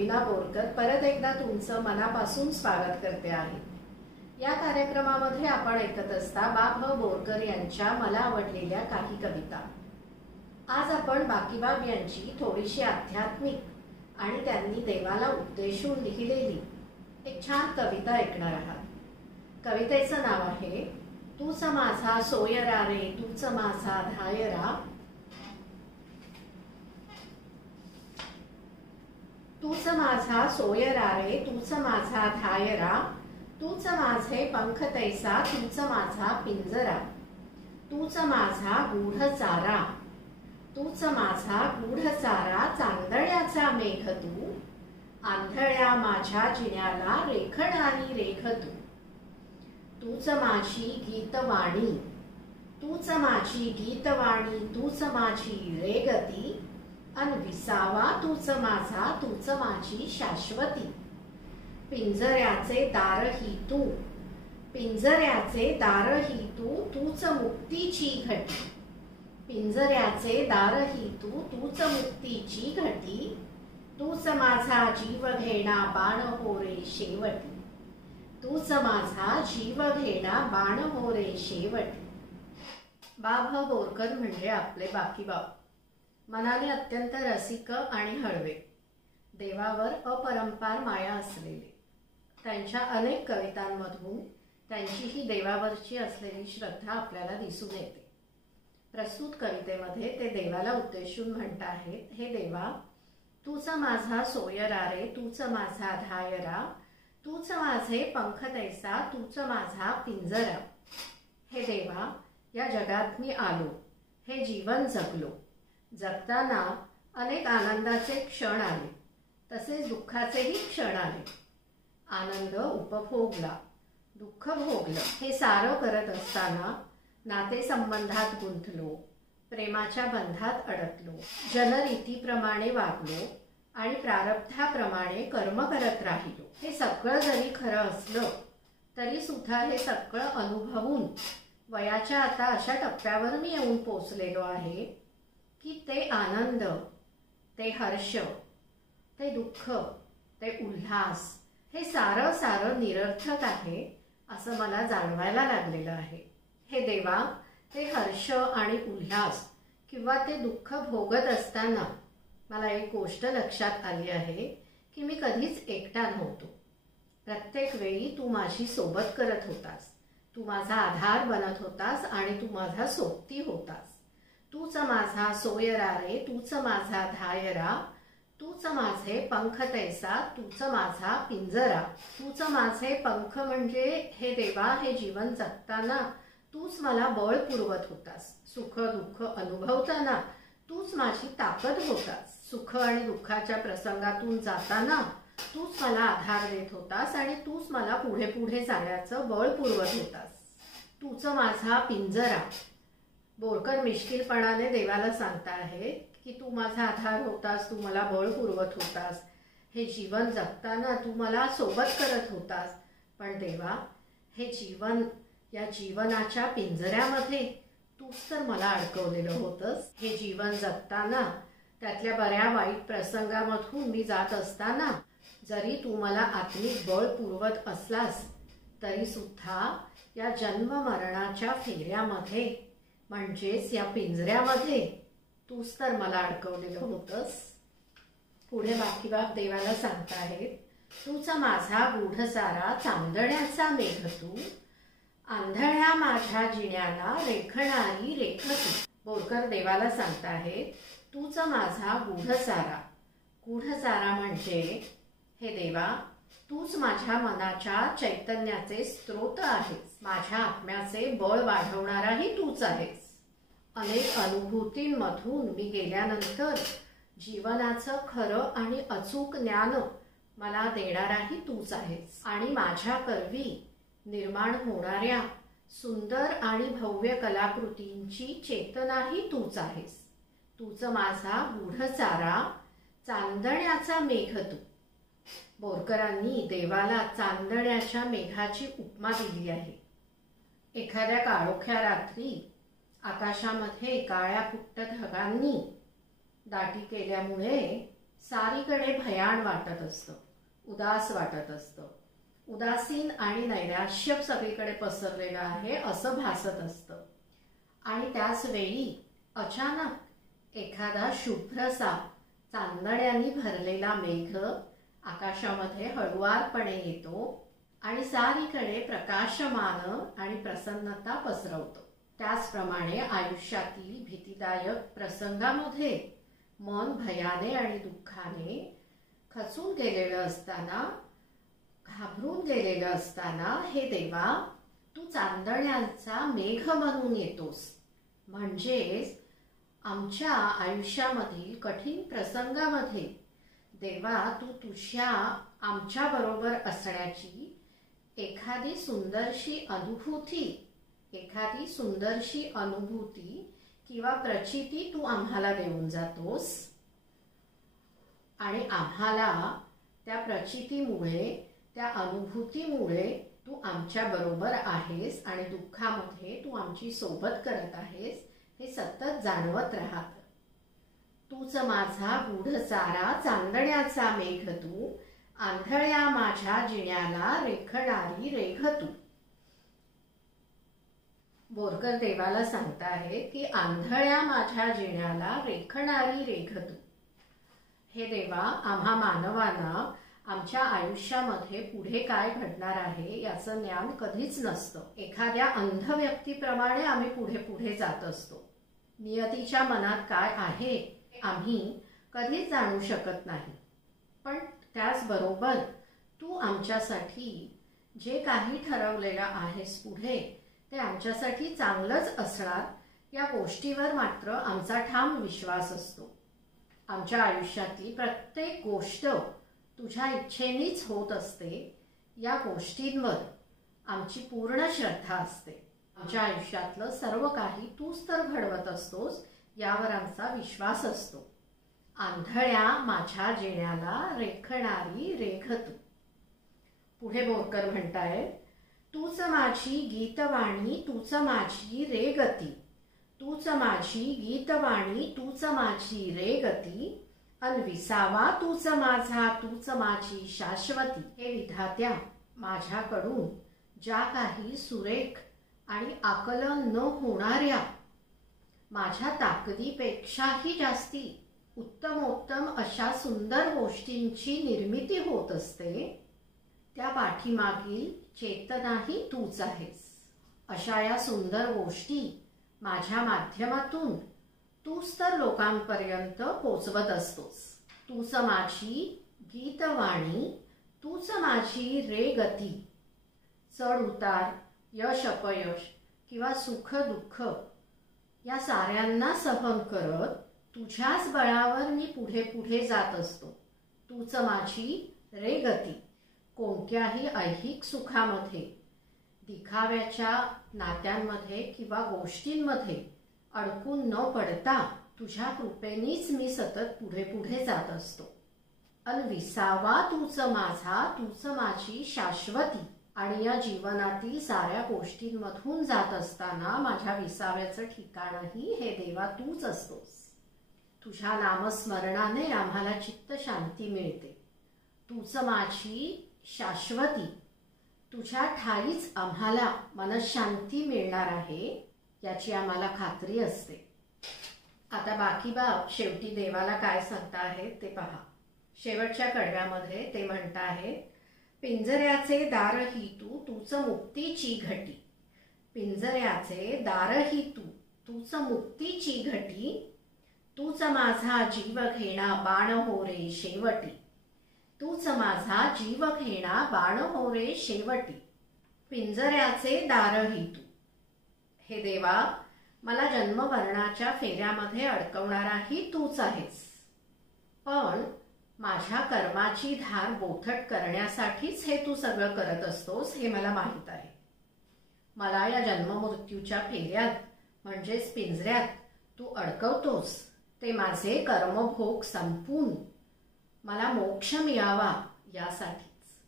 मीना बोरकर परत एकदा तुमचं मनापासून स्वागत करते आहे। या कार्यक्रमामध्ये आपण ऐकत असता बा.भ. बोरकर यांच्या मला आवडलेल्या काही कविता। आज आपण बाकीबाब यांची थोडीशी आध्यात्मिक आणि त्यांनी देवाला उद्देशून लिहिलेली एक छान कविता ऐकणार आहात। कवितेचं नाव आहे तूच माझा सोयरा रे तूच माझा धायरा। तूच माझा सोयरा रे तूच माझा धायरा, तूच माझे पंख तैसा तूच माझा पिंजरा, तूच माझा गूढ चारा, तूच माझा गूढ चारा, चांदण्याचा मेघ तू, आंधळ्या माझ्या जिन्याला रेखणारी रेख तू, तूच माझी गीतवाणी, तूच माझी गीतवाणी, तूच माझी रेगती, अन विसावा तूच माझा तूच माझी शाश्वती। पिंजऱ्याचे दारही तू, पिंजऱ्याचे दारही तू, तूच मुक्तीची घटी, पिंजऱ्याचे दारही तू, तूच मुक्तीची घटी, तूच माझा जीव घेणा बाण हो रे शेवटी, तूच माझा जीव घेणा बाण हो रे शेवटी। बा.भ. बोरकर म्हणजे आपले बाकीबाब, मनाने अत्यंत रसिक आणि हळवे, देवावर अपरंपार माया असलेले। त्यांच्या अनेक कवितांमधून त्यांची ही देवावरची असलेली श्रद्धा आपल्याला दिसून येते। प्रस्तुत कवितेमध्ये ते देवाला उद्देशून म्हणत आहेत, हे देवा तूच माझा सोयरा रे तूच माझा धायरा, तूच माझे पंख तैसा तूच माझा पिंजरा। हे देवा या जगात मी आलो, हे जीवन जगलो, जगताना अनेक आनंदाचे क्षण आले, तसेच दुःखाचेही क्षण आले। आनंद उपभोगला, दुःख भोगलं, हे सारं करत असताना नातेसंबंधात गुंतलो, प्रेमाच्या बंधात अडकलो, जनरीतीप्रमाणे वागलो आणि प्रारब्धाप्रमाणे कर्म करत राहिलो। हे सगळं जरी खरं असलं तरी सुद्धा हे सगळं अनुभवून वयाच्या आता अशा टप्प्यावर मी येऊन पोचलेलो आहे की ते आनंद, ते हर्ष, ते दुःख, ते उल्हास हे सारं निरर्थक आहे असं मला जाणवायला लागलेलं आहे। हे देवा ते हर्ष आणि उल्हास किंवा ते दुःख भोगत असताना मला एक गोष्ट लक्षात आली आहे की मी कधीच एकटा नव्हतो। प्रत्येक वेळी तू माझी सोबत करत होतास, तू माझा आधार बनत होतास आणि तू माझा सोबती होतास। तूच माझा सोयरा रे तूच माझा धायरा, तूच माझे पंख तैसा तूच माझा पिंजरा। तूच माझे पंख म्हणजे हे देवा हे जीवन जगताना तूच मला बळ पुरवत होतास, सुख दुःख अनुभवताना तूच माझी ताकद होतास, सुख आणि दुःखाच्या प्रसंगातून जाताना तूच मला आधार देत होतास आणि तूच मला पुढे पुढे जाण्याचं बळ पुरवत होतास। तूच माझा पिंजरा। बोरकर मिश्किलपणाने देवाला सांगता आहे की तू माझा आधार होतास, तू मला बळ पुरवत होतास, हे जीवन जगताना तू मला सोबत करत होतास, पण देवा हे जीवन, या जीवनाच्या पिंजऱ्यामध्ये तूच तर मला अडकवलेलं होतंस। हे जीवन जगताना त्यातल्या बऱ्या वाईट प्रसंगामधून मी जात असताना जरी तू मला आत्मिक बळ पुरवत असलास तरी सुद्धा या जन्म मरणाच्या फेऱ्यामध्ये म्हणजेच या पिंजऱ्यामध्ये तूच तर मला अडकवलेलं होतंस। पुढे बाकीबाब देवाला सांगता आहेत, तूच माझा गूढ चारा, चांदण्याचा मेघ तू, आंधळ्या माझ्या जिन्याला रेखणारी रेख तू। बोरकर देवाला सांगता आहेत, तूच माझा गूढ चारा। गूढ चारा म्हणजे हे देवा तूच माझ्या मनाच्या चैतन्याचे स्रोत आहेस, माझ्या आत्म्याचे बळ वाढवणाराही तूच आहेस। अनेक अनुभूतींमधून मी गेल्यानंतर जीवनाचं खरं आणि अचूक ज्ञान मला देणाराही तूच आहेस आणि माझ्या करवी निर्माण होणाऱ्या सुंदर आणि भव्य कलाकृतींची चेतनाही तूच आहेस। तूच माझा गूढ चारा, चांदण्याचा मेघ तू। बोरकरांनी देवाला चांदण्याच्या मेघाची उपमा दिली आहे। एखाद्या काळोख्या रात्री आकाशामध्ये काळ्या कुट्ट ढगांनी दाटी केल्यामुळे सारीकडे भयाण वाटत असतं, उदास वाटत असतं, उदासीन आणि नैराश्य सगळीकडे पसरलेलं आहे असं भासत असतं. आणि त्याच वेळी अचानक एखादा शुभ्रसा चांदण्याने भरलेला मेघ आकाशामध्ये हळुवारपणे येतो आणि सारीकडे प्रकाशमान आणि प्रसन्नता पसरवतो. त्याचप्रमाणे आयुष्यातील भीतीदायक प्रसंगामध्ये मन भयाने आणि दुःखाने खचून गेलेलं असताना, घाबरून गेलेलं असताना हे देवा तू चांदण्याचा मेघ बनून येतोस. म्हणजेच आमच्या आयुष्यामधील कठीण प्रसंगामध्ये देवा तू तुझ्या आमच्या बरोबर असण्याची एखादी सुंदरशी अनुभूती किंवा प्रचिती तू आम्हाला देऊन जातोस. आणि आम्हाला त्या प्रचितीमुळे, त्या अनुभूतीमुळे तू आमच्या बरोबर आहेस आणि दुःखामध्ये तू आमची सोबत करत आहेस हे सतत जाणवत राहत. तूच माझा गूढ चारा, चांदण्याचा मेघ तू, आंधळ्या माझ्या जिण्याला रेखणारी रेघ तू. बोरकर देवाला सांगताहेत की आंधळ्या माझ्या जिण्याला रेखणारी रेघ तू. हे देवा, आम्हा मानवांना आमच्या आयुष्यामध्ये पुढे काय घडणार आहे याचं ज्ञान कधीच नसतं. एखाद्या अंध व्यक्तीप्रमाणे आम्ही पुढे पुढे जात असतो. नियतीच्या मनात काय आहे आम्ही कधीच जाणू शकत नाही. पण त्याचबरोबर तू आमच्यासाठी जे काही ठरवलेलं आहेस पुढे ते आमच्यासाठी चांगलंच असणार या गोष्टीवर मात्र आमचा ठाम विश्वास असतो. आमच्या आयुष्यातली प्रत्येक गोष्ट तुझ्या इच्छेनेच होत असते या गोष्टींवर आमची पूर्ण श्रद्धा असते. आमच्या आयुष्यातलं सर्व काही तूच तर घडवत असतोस यावर आमचा विश्वास असतो. आंधळ्या माझ्या जिण्याला रेखणारी रेघ तू. पुढे बोरकर म्हणतायत, तूच माझी गीतवाणी, तूच माझी रे गती, तूच माझी गीतवाणी, तूच माझी रे गती, अनविसावा तूच माझा, तूच माझी शाश्वती. हे विधात्या, माझ्याकडून ज्या काही सुरेख आणि आकलन न होणाऱ्या, माझ्या ताकदीपेक्षाही जास्ती उत्तमोत्तम अशा सुंदर गोष्टींची निर्मिती होत असते, त्या पाठीमागील चेतनाही तूच आहेस. अशा या सुंदर गोष्टी माझ्या माध्यमातून तूच तर लोकांपर्यंत पोचवत असतोस. तूच माझी गीतवाणी, तूच माझी रे गती. चढ उतार, यश अपयश किंवा सुख दुःख या साऱ्यांना सहन करत तुझ्याच बळावर मी पुढे पुढे जात असतो. तूच माझी रे गती. कोणत्याही ऐहिक सुखामध्ये, दिखाव्याच्या नात्यांमध्ये किंवा गोष्टींमध्ये अडकून न पडता तुझ्या कृपेनीच मी सतत पुढे पुढे जात असतो. अनविसावा तूच माझा, तूच माझी शाश्वती. आणि या जीवनातील साऱ्या गोष्टींमधून जात असताना माझ्या विसाव्याचं ठिकाणही हे देवा तूच असतोस. तुझ्या नामस्मरणाने आम्हाला चित्त शांती मिळते. तूच माझी शाश्वती. तुझ्या ठाईच आम्हाला मनशांती मिळणार आहे याची आम्हाला खात्री असते. आता बाकी बाब शेवटी देवाला काय सांगता आहेत ते पहा. शेवटच्या कडव्यामध्ये ते म्हणताहेत, पिंजऱ्याचे दारही तू, तूच मुक्तीची घटी. पिंजऱ्याचे दारही तू, तूच मुक्तीची घटी. तूच माझा जीव घेणा बाण हो रे शेवटी. तूच माझा जीव घेणा बाण हो रे शेवटी. पिंजऱ्याचे दारही तू. हे देवा, मला जन्ममरणाच्या फेऱ्यामध्ये अडकवणाराही तूच आहेस. पण माझ्या कर्माची धार बोथट करण्यासाठीच हे तू सगळं करत असतोस हे मला माहीत आहे. मला या जन्ममृत्यूच्या फेऱ्यात म्हणजेच पिंजऱ्यात तू अडकवतोस ते माझे कर्मभोग संपून मला मोक्ष मिळावा यासाठीच.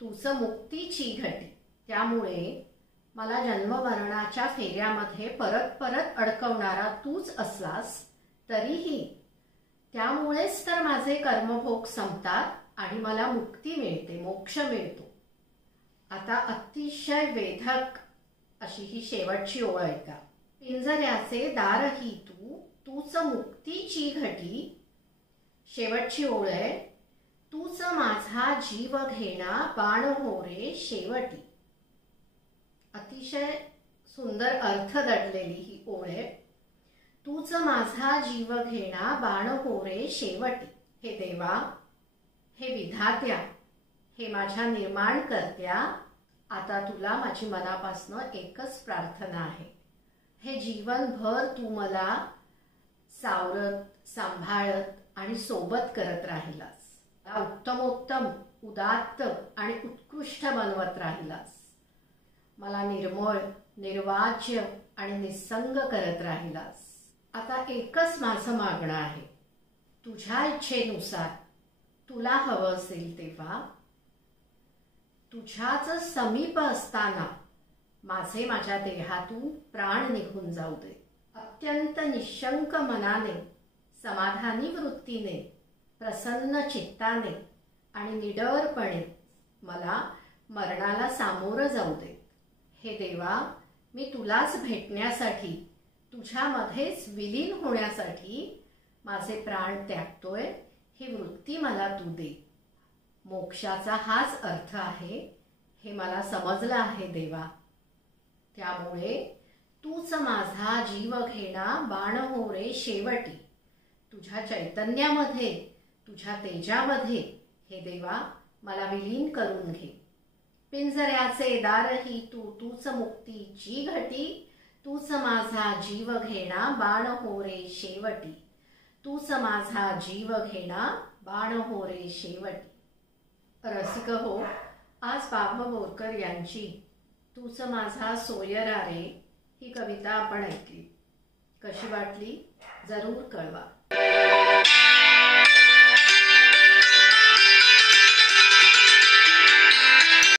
तूच मुक्तीची घटी. त्यामुळे मला जन्ममरणाच्या फेऱ्यामध्ये परत परत अडकवणारा तूच असलास तरीही त्यामुळेच तर माझे कर्मभोग संपतात आणि मला मुक्ती मिळते, मोक्ष मिळतो. आता अतिशय वेधक अशी ही शेवटची ओळ ऐका. पिंजऱ्याचे दारही तू, तूच मुक्तीची घटी. शेवटची ओळ आहे, तूच माझा जीव घेणा, बाण हो रे शेवटी. अतिशय सुंदर अर्थ दडलेली ही ओळ आहे. तूच माझा जीव घेणा, बाण हो रे शेवटी. हे देवा, हे विधात्या, हे माझ्या निर्माण करत्या, आता तुला माझी मनापासनं एकच प्रार्थना आहे. हे जीवनभर तू मला सावरत, सांभाळत आणि सोबत करत राहिलास. उत्तमोत्तम, उदात्त आणि उत्कृष्ट बनवत राहिलास. मला निर्मळ, निर्वाज्य आणि निसंग करत राहिलास. आता एकच माझं मागणं आहे, तुझ्या इच्छेनुसार तुला हवं असेल तेव्हा तुझ्याच समीप असताना माझे माझ्या देहातून प्राण निघून जाऊ दे. अत्यंत निशंक मनाने, समाधानी वृत्तीने, प्रसन्न चित्ताने आणि निडरपणे मला मरणाला सामोरं जाऊ दे. हे देवा, मी तुलाच भेटण्यासाठी, तुझ्यामध्येच विलीन होण्यासाठी माझे प्राण त्यागतोय. ही वृत्ती मला तू दे. मोक्षाचा हाच अर्थ आहे हे मला समजलं आहे देवा. त्यामुळे तूच माझा जीव घेणा, बाण हो रे शेवटी. तुझ्या चैतन्यामध्ये, तुझ्या तेजामध्ये हे देवा मला विलीन करून घे. पिंजऱ्याचे दारही तू, तूच मुक्तीची घटी. तूच माझा जीव घेणा, बाण हो रे शेवटी. तूच माझा जीव घेणा, बाण हो रे शेवटी. रसिक हो, आज बाबा बोरकर यांची तूच माझा सोयरा रे ही कविता आपण ऐकली. कशी वाटली जरूर कळवा.